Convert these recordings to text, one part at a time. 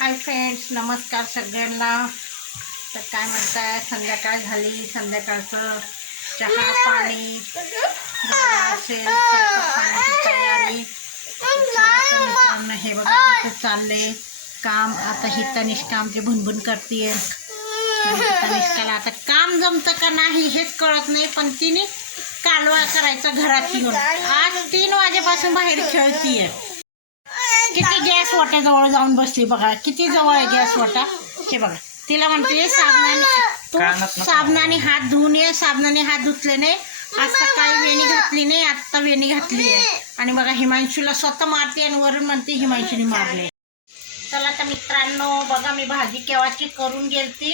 Hi friends नमस्कार सगळ्यांना. तर काय म्हणताय? संध्याकाळ झाली. संध्याकाळचं चहा पाणी असेल तयारी मित्रांनो हे बघा इथं चाललंय. काम आता ही तनिष्का आमची भुनभुन करते तनिष्काला आता काम जमतं का नाही हेच कळत नाही पण तिने कालवा करायचा घरात येऊन. आज तीन वाजेपासून बाहेर खेळतीये. वाट्याजवळ जाऊन बसली बघा. किती जवळ आहे गॅस वाटा? हे बघा. तिला म्हणते साबणाने कानात तू. साबणाने हात धुवून ये साबणाने हात धुतले नाही. आज सकाळी वेणी घातली नाही आत्ता वेणी घातली आहे. आणि बघा हिमांशूला स्वतः मारते आणि वरून म्हणते हिमांशूने मारले. चला तर मित्रांनो बघा मी भाजी केव्हाची करून गेलती.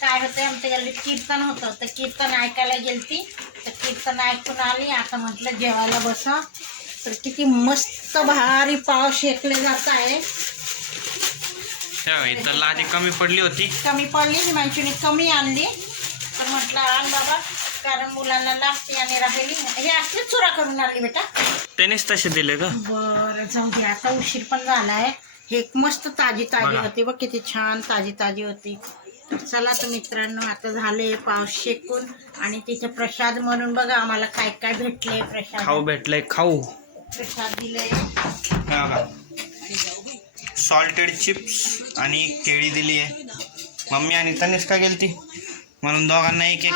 काय होतं आमच्या गल्लीत कीर्तन होतं. तर कीर्तन ऐकायला गेलती. तर कीर्तन ऐकून आली. आता म्हटलं जेवायला बसा. तर किती मस्त भारी पाव शेकले जात आहे. लादी कमी पडली होती. कमी पडली हिमांशूने कमी आणली. तर म्हटलं आण बाबा कारण मुलांना लागते आणि राहिली. हे असली चुरा करून आणली बेटा. त्यानेच तसे दिले ग. बरं जाऊ दे आता उशीर पण झालाय. हे एक मस्त ताजी ताजी. होती बघ किती छान ताजी ताजी होती. चला तर मित्रांनो आता झाले पाव शेकून. आणि तिथे प्रसाद म्हणून बघा आम्हाला काय काय भेटले प्रसाद. खाऊ भेटलाय खाऊ. प्रसाद हे सॉल्टेड चिप्स आणि केळी दिली आहे. मम्मी आणि तनिष्का गेलती? म्हणून दोघांना एक एक.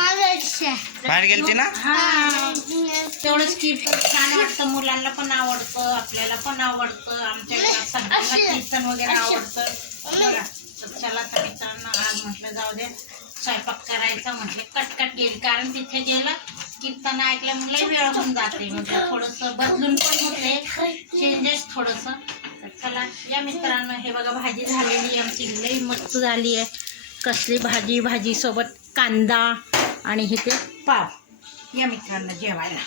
बाहेर गेलती ना? हा. तेवढंच कीर्तन छान वाटतं. मुलांना पण आवडतं आपल्याला पण आवडतं आमच्या कीर्तन वगैरे आवडतं. चला तर मित्रांनो आज म्हटलं जाऊ दे. स्वयंपाक करायचा म्हटलं कटकट गेली कारण तिथे गेलं कीर्तन ऐकल्यामुळे वेळ होऊन जाते. म्हणजे थोडंसं बदलून पण होते. चेंजेस थोडस. चला या मित्रांनो हे बघा भाजी झालेली आहे आमची. लई मस्त झाली आहे. कसली भाजी भाजीसोबत कांदा आणि इथे पाव. या मित्रांनो जेवायला.